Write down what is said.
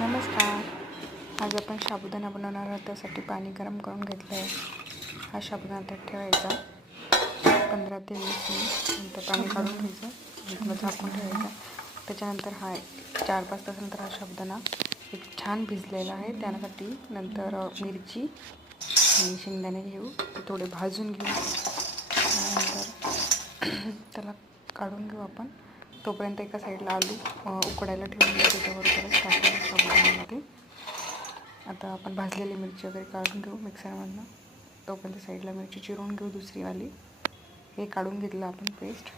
नमस्कार. आज आपण साबुदाणा बनवणार आहोत. त्यासाठी पाणी गरम करून घेतलं आहे. हा साबुदाणा त्यात ठेवायचा 15 ते 20 मिनिट. नंतर पाणी काढून घ्यायचं, नंतर झाकून ठेवायचं. त्याच्यानंतर 4-5 तासानंतर हा साबुदाणा एक छान भिजलेला आहे. त्यासाठी नंतर मिरची आणि शेंगदाणे घेऊ, ते थोडे भाजून घेऊ. त्यानंतर त्याला काढून घेऊ आपण. तोपर्यंत एका साईडला आलू उकडायला ठेवून घेऊ. त्याच्यावर परत टाकायचं साबुदाण्यामध्ये. आता आपण भाजलेली मिरची वगैरे काढून घेऊ मिक्सरमधनं. तोपर्यंत साईडला मिरची चिरून घेऊ दुसरीवाली. हे काढून घेतलं आपण पेस्ट.